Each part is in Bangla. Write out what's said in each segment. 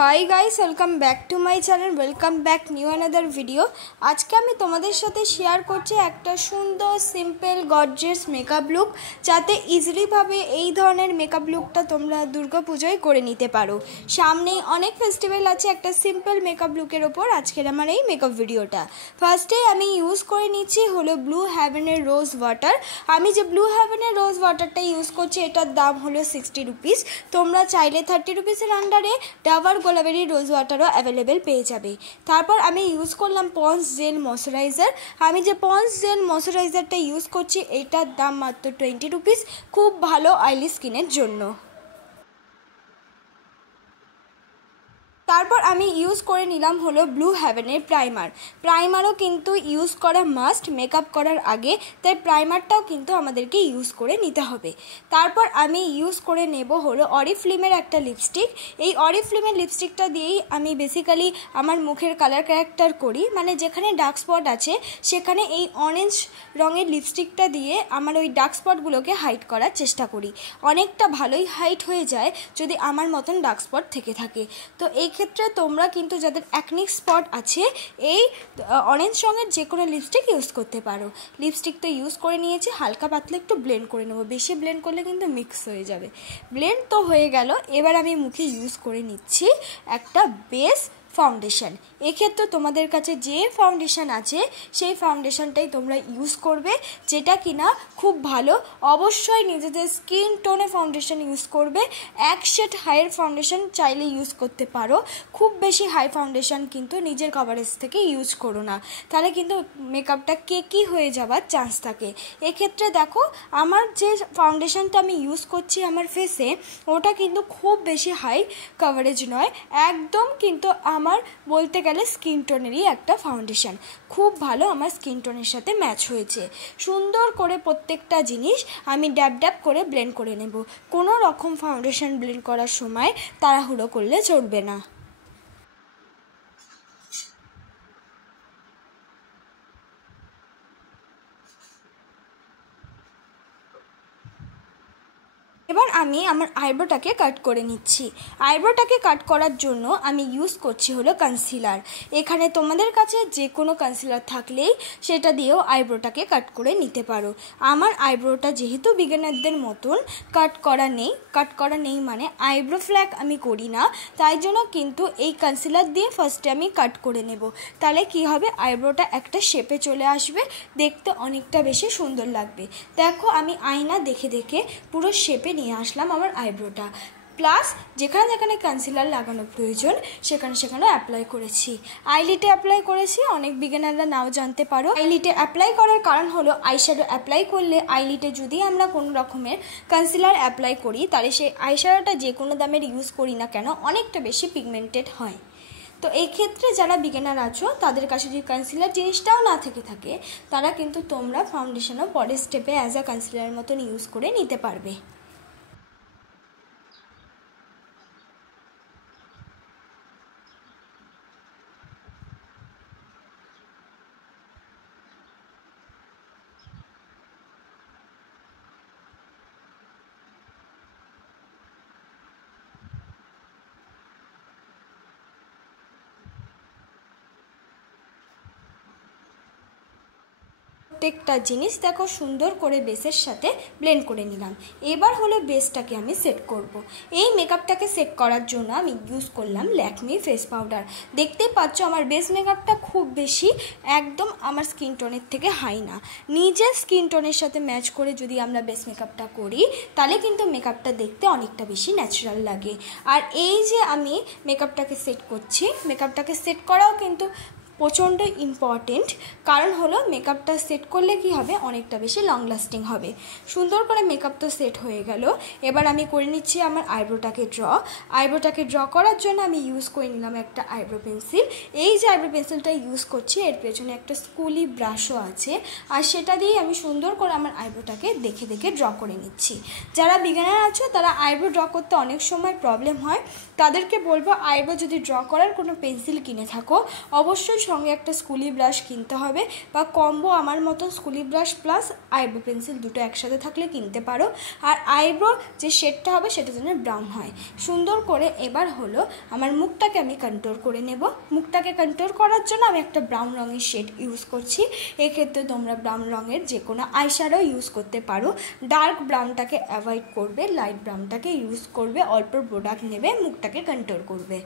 High guys welcome back to my channel welcome back new another video. आज के आमी तोमादेर साथे शेयर करछि एकटा सुंदर सिम्पल गॉर्जियास मेकअप लुक जाते इजिली भावे एई धरनेर मेकअप लुकटा तोमरा दुर्गा पूजाय करे निते पारो। सामने अनेक फेस्टिवल आछे, एकटा सिम्पल मेकअप लुकेर ओपर आजकेर आमार एई मेकअप भिडियोटा। फार्स्टे आमी यूज करे निচ্ছি हलो ब्लू हेवेनेर रोज वाटार। आमी जे ब्लू हेवेनेर रोज वाटारटा यूज करछि एटार दाम हलो 60 रुपिस। तोमरा चाइले 30 रुपिसेर आंडारे डाबर गोलाबेरी रोज वाटारो अवेलेबल पेয়ে যাবে। তারপর আমি ইউজ করলাম পন্ডস জেল ময়শ্চারাইজার। আমি যে পন্ডস জেল ময়শ্চারাইজারটা ইউজ করছি এটার দাম মাত্র 20 রুপিস, খুব ভালো অয়েলি স্কিনের জন্য। তারপর আমি ইউজ করে নিলাম হলো ব্লু হেভেনের প্রাইমারও কিন্তু ইউজ করা মাস্ট মেকআপ করার আগে, তাই প্রাইমারটাও কিন্তু আমাদেরকে ইউজ করে নিতে হবে। তারপর আমি ইউজ করে নেব হলো অরিফ্লেমের একটা লিপস্টিক। এই অরিফ্লেমের লিপস্টিকটা দিয়েই আমি বেসিক্যালি আমার মুখের কালার ক্যারেক্টার করি, মানে যেখানে ডার্ক স্পট আছে সেখানে এই অরেঞ্জ রঙের লিপস্টিকটা দিয়ে আমার ওই ডার্ক স্পটগুলোকে হাইড করার চেষ্টা করি। অনেকটা ভালোই হাইড হয়ে যায় যদি আমার মতন ডার্ক স্পট থেকে থাকে। তো এই ক্ষেত্রে তোমরা কিন্তু যাদের অ্যাকনিক স্পট আছে এই অরেঞ্জ রঙের যে কোনো লিপস্টিক ইউজ করতে পারো। লিপস্টিক তো ইউজ করে নিয়েছি, হালকা পাতলা একটু ব্লেন্ড করে নেব, বেশি ব্লেন্ড করলে কিন্তু মিক্স হয়ে যাবে। ব্লেন্ড তো হয়ে গেল, এবার আমি মুখে ইউজ করে নিচ্ছি একটা বেস ফাউন্ডেশন। এক্ষেত্রে তোমাদের কাছে যে ফাউন্ডেশন আছে সেই ফাউন্ডেশনটাই তোমরা ইউজ করবে, যেটা কিনা খুব ভালো। অবশ্যই নিজেদের স্কিন টোনে ফাউন্ডেশন ইউজ করবে। এক শেড হাইয়ের ফাউন্ডেশন চাইলে ইউজ করতে পারো, খুব বেশি হাই ফাউন্ডেশন কিন্তু নিজের কভারেজ থেকে ইউজ করো না, তাহলে কিন্তু মেকআপটা কেকি হয়ে যাওয়ার চান্স থাকে। এক্ষেত্রে দেখো আমার যে ফাউন্ডেশনটা আমি ইউজ করছি আমার ফেসে ওটা কিন্তু খুব বেশি হাই কভারেজ নয়, একদম কিন্তু আমার বলতে গেলে স্কিন টোনেরই একটা ফাউন্ডেশন। খুব ভালো আমার স্কিন টোনের সাথে ম্যাচ হয়েছে। সুন্দর করে প্রত্যেকটা জিনিস আমি ড্যাব ড্যাব করে ব্লেন্ড করে নেব। কোনো রকম ফাউন্ডেশন ব্লেন্ড করার সময় তাড়াহুড়ো করলে চলবে না। এবার আমি আমার আইব্রোটাকে কাট করে নিচ্ছি। আইব্রোটাকে কাট করার জন্য আমি ইউজ করছি হলো কনসিলার। এখানে তোমাদের কাছে যে কোনো কনসিলার থাকলেই সেটা দিয়েও আইব্রোটাকে কাট করে নিতে পারো। আমার আইব্রোটা যেহেতু বিগিনারদের মতন কাট করা নেই মানে আইব্রো ফ্ল্যাক আমি করি না, তাই জন্য কিন্তু এই কনসিলার দিয়ে ফার্স্টে আমি কাট করে নেব। তাহলে কি হবে, আইব্রোটা একটা শেপে চলে আসবে, দেখতে অনেকটা বেশি সুন্দর লাগবে। দেখো আমি আয়না দেখে দেখে পুরো শেপে নিয়ে আসলাম আমার আইব্রোটা, প্লাস যেখানে যেখানে কনসিলার লাগানো প্রয়োজন সেখানে অ্যাপ্লাই করেছি। আইলিটে অ্যাপ্লাই করেছি, অনেক বিগিনাররা নাও জানতে পারো। আইলিটে অ্যাপ্লাই করার কারণ হলো আইশ্যাডো অ্যাপ্লাই করলে আইলিটে যদি আমরা কোনো রকমের কনসিলার অ্যাপ্লাই করি তাহলে সেই আইশ্যাডোটা যে কোনো দামের ইউজ করি না কেন অনেকটা বেশি পিগমেন্টেড হয়। তো এই ক্ষেত্রে যারা বিগিনার আছো তাদের কাছে যদি কনসিলার জিনিসটাও না থেকে থাকে তারা কিন্তু তোমরা ফাউন্ডেশনও পরের স্টেপে অ্যাজ আ কনসিলারের মতন ইউজ করে নিতে পারবে। প্রত্যেকটা জিনিস দেখো সুন্দর করে বেসের সাথে ব্লেন্ড করে নিলাম। এবার হলো বেসটাকে আমি সেট করব। এই মেকআপটাকে সেট করার জন্য আমি ইউজ করলাম ল্যাকমি ফেস পাউডার। দেখতেই পাচ্ছ আমার বেস মেকআপটা খুব বেশি একদম আমার স্কিন টোনের থেকে হাই না, নিজের স্কিন টোনের সাথে ম্যাচ করে যদি আমরা বেস মেকআপটা করি তাহলে কিন্তু মেকআপটা দেখতে অনেকটা বেশি ন্যাচারাল লাগে। আর এই যে আমি মেকআপটাকে সেট করছি, মেকআপটাকে সেট করাও কিন্তু প্রচণ্ড ইম্পর্টেন্ট, কারণ হলো মেকআপটা সেট করলে কি হবে অনেকটা বেশি লং লাস্টিং হবে। সুন্দর করে মেকআপ তো সেট হয়ে গেল, এবার আমি করে নিচ্ছি আমার আইব্রোটাকে ড্র করার জন্য আমি ইউজ করে নিলাম একটা আইব্রো পেন্সিল। এই যে আইব্রো পেন্সিলটা ইউজ করছি এর পেছনে একটা স্কুলি ব্রাশও আছে, আর সেটা দিয়ে আমি সুন্দর করে আমার আইব্রোটাকে দেখে দেখে ড্র করে নিচ্ছি। যারা বিগিনার আছো তারা আইব্রো ড্র করতে অনেক সময় প্রবলেম হয়, তাদেরকে বলবো আইব্রো যদি ড্র করার কোনো পেন্সিল কিনে থাকো অবশ্যই সঙ্গে একটা স্কুলি ব্রাশ কিনতে হবে, বা কম্বো আমার মতো স্কুলি ব্রাশ প্লাস আইব্রো পেন্সিল দুটো একসাথে থাকলে কিনতে পারো। আর আইব্রো যে শেডটা হবে সেটা যেন ব্রাউন হয় সুন্দর করে। এবার হলো আমার মুখটাকে আমি কন্ট্রোল করে নেব। মুখটাকে কন্ট্রোল করার জন্য আমি একটা ব্রাউন রঙের শেড ইউজ করছি। এক্ষেত্রে তোমরা ব্রাউন রঙের যে কোনো আইশ্যাডো ইউজ করতে পারো। ডার্ক ব্রাউনটাকে অ্যাভয়েড করবে, লাইট ব্রাউনটাকে ইউজ করবে, অল্প প্রোডাক্ট নেবে, মুখটাকে কন্ট্রোল করবে।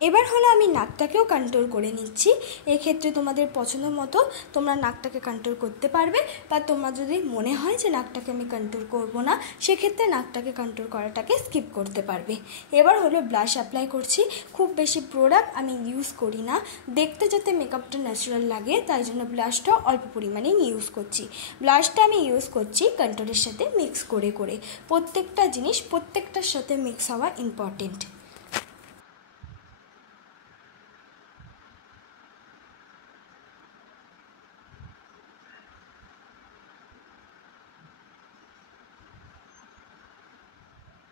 এবার হলো আমি নাকটাকেও কন্ট্রোল করে নিচ্ছি। এক্ষেত্রে তোমাদের পছন্দ মতো তোমরা নাকটাকে কন্ট্রোল করতে পারবে, বা তোমরা যদি মনে হয় যে নাকটাকে আমি কন্ট্রোল করব না সেক্ষেত্রে নাকটাকে কন্ট্রোল করাটাকে স্কিপ করতে পারবে। এবার হলো ব্লাশ অ্যাপ্লাই করছি। খুব বেশি প্রোডাক্ট আমি ইউজ করি না, দেখতে যাতে মেকআপটা ন্যাচারাল লাগে তাই জন্য ব্লাশটা অল্প পরিমাণে ইউজ করছি। ব্লাশটা আমি ইউজ করছি কন্ট্রোলের সাথে মিক্স করে করে। প্রত্যেকটা জিনিস প্রত্যেকটার সাথে মিক্স হওয়া ইম্পর্টেন্ট।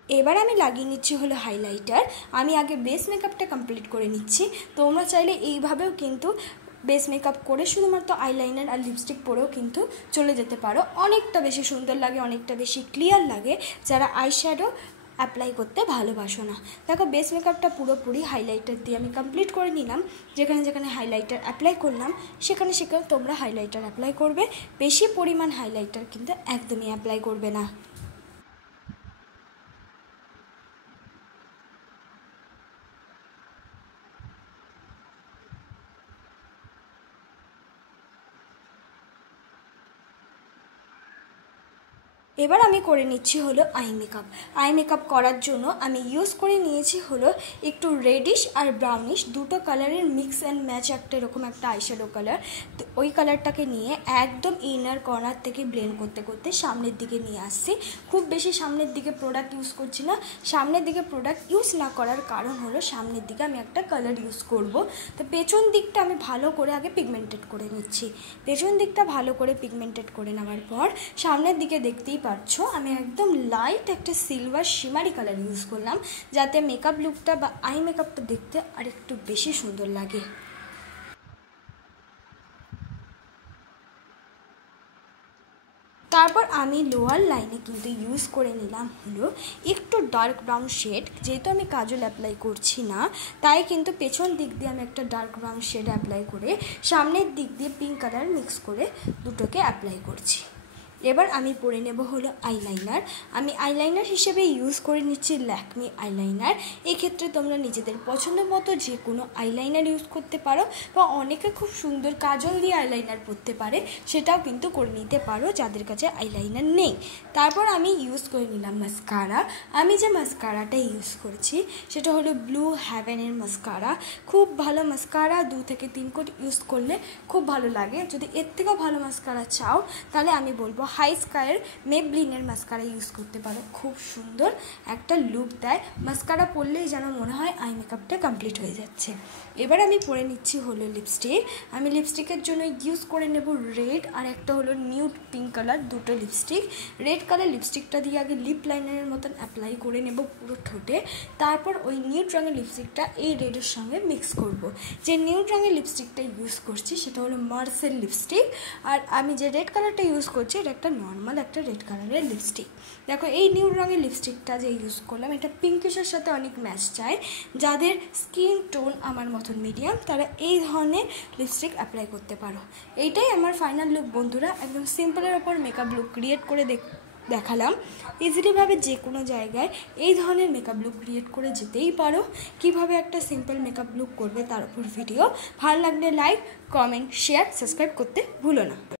এবার আমি লাগিয়ে নিচ্ছি হলো হাইলাইটার। আমি আগে বেস মেকআপটা কমপ্লিট করে নিচ্ছি। তোমরা চাইলে এইভাবেও কিন্তু বেস মেকআপ করে শুধুমাত্র আইলাইনার আর লিপস্টিক পরেও কিন্তু চলে যেতে পারো। অনেকটা বেশি সুন্দর লাগে, অনেকটা বেশি ক্লিয়ার লাগে যারা আইশ্যাডো অ্যাপ্লাই করতে ভালোবাসো না। দেখো বেস মেকআপটা পুরোপুরি হাইলাইটার দিয়ে আমি কমপ্লিট করে নিলাম। যেখানে যেখানে হাইলাইটার অ্যাপ্লাই করলাম সেখানে সেখানে তোমরা হাইলাইটার অ্যাপ্লাই করবে। বেশি পরিমাণ হাইলাইটার কিন্তু একদমই অ্যাপ্লাই করবে না। এবার আমি করে নিচ্ছি হলো আই মেকআপ। আই মেকআপ করার জন্য আমি ইউজ করে নিয়েছি হলো একটু রেডিশ আর ব্রাউনিশ দুটো কালারের মিক্স অ্যান্ড ম্যাচ একটা এরকম একটা আইশ্যাডো কালার। তো ওই কালারটাকে নিয়ে একদম ইনার কর্নার থেকে ব্লেন্ড করতে করতে সামনের দিকে নিয়ে আসছি। খুব বেশি সামনের দিকে প্রোডাক্ট ইউজ করছি না। সামনের দিকে প্রোডাক্ট ইউজ না করার কারণ হলো সামনের দিকে আমি একটা কালার ইউজ করব। তো পেছন দিকটা আমি ভালো করে আগে পিগমেন্টেড করে নিচ্ছি। পেছন দিকটা ভালো করে পিগমেন্টেড করে নেওয়ার পর সামনের দিকে দেখতেই পাচ্ছো আমি একদম লাইট একটা সিলভার শিমারি কালার ইউজ করলাম, যাতে মেকআপ লুকটা বা আই মেকআপটা দেখতে আরেকটু বেশি সুন্দর লাগে। তারপর আমি লোয়ার লাইনে কিন্তু ইউজ করে নিলাম হলো একটু ডার্ক ব্রাউন শেড। যেহেতু আমি কাজল অ্যাপ্লাই করছি না তাই কিন্তু পেছন দিক দিয়ে আমি একটা ডার্ক ব্রাউন শেড অ্যাপ্লাই করে সামনের দিক দিয়ে পিঙ্ক কালার মিক্স করে দুটোকে অ্যাপ্লাই করছি। এবার আমি পরে নেব হলো আইলাইনার। আমি আইলাইনার হিসেবে ইউজ করে নিচ্ছি ল্যাকমি আইলাইনার। এক্ষেত্রে তোমরা নিজেদের পছন্দ মতো যে কোনো আইলাইনার ইউজ করতে পারো, বা অনেকে খুব সুন্দর কাজল দিয়ে আইলাইনার পরতে পারে সেটাও কিন্তু করে নিতে পারো যাদের কাছে আইলাইনার নেই। তারপর আমি ইউজ করে নিলাম মাস্কারা। আমি যে মাস্কারাটা ইউজ করছি সেটা হলো ব্লু হ্যাভেনের মাস্কারা। খুব ভালো মাস্কারা, 2 থেকে 3 কোট ইউজ করলে খুব ভালো লাগে। যদি এর থেকেও ভালো মাস্কারা চাও তাহলে আমি বলবো হাই স্কাইয়ের মেবলিনের মাস্কারা ইউজ করতে পারো। খুব সুন্দর একটা লুক দেয় মাস্কারা পরলেই যেন মনে হয় আই মেকআপটা কমপ্লিট হয়ে যাচ্ছে। এবার আমি পরে নিচ্ছি হলো লিপস্টিক। আমি লিপস্টিকের জন্য ইউজ করে নেব রেড আর একটা হলো নিউড পিঙ্ক কালার, দুটো লিপস্টিক। রেড কালার লিপস্টিকটা দিয়ে আগে লিপ লাইনারের মতন অ্যাপ্লাই করে নেব পুরো ঠোঁটে। তারপর ওই নিউড রঙের লিপস্টিকটা এই রেডের সঙ্গে মিক্স করব। যে নিউড রঙের লিপস্টিকটা ইউজ করছি সেটা হলো মার্সেল লিপস্টিক। আর আমি যে রেড কালারটা ইউজ করছি এটা একটা নর্মাল একটা রেড কালারের লিপস্টিক। দেখো এই নিউড রঙের লিপস্টিকটা যে ইউজ করলাম এটা পিঙ্কিশের সাথে অনেক ম্যাচ চায়। যাদের স্কিন টোন আমার মতন মিডিয়াম তারা এই ধরনের লিপস্টিক অ্যাপ্লাই করতে পারো। এইটাই আমার ফাইনাল লুক বন্ধুরা। একদম সিম্পলের ওপর মেকআপ লুক ক্রিয়েট করে দেখালাম। ইজিলিভাবে যে কোনো জায়গায় এই ধরনের মেকআপ লুক ক্রিয়েট করে যেতেই পারো। কিভাবে একটা সিম্পল মেকআপ লুক করবে তার উপর ভিডিও। ভালো লাগলে লাইক, কমেন্ট, শেয়ার, সাবস্ক্রাইব করতে ভুলো না।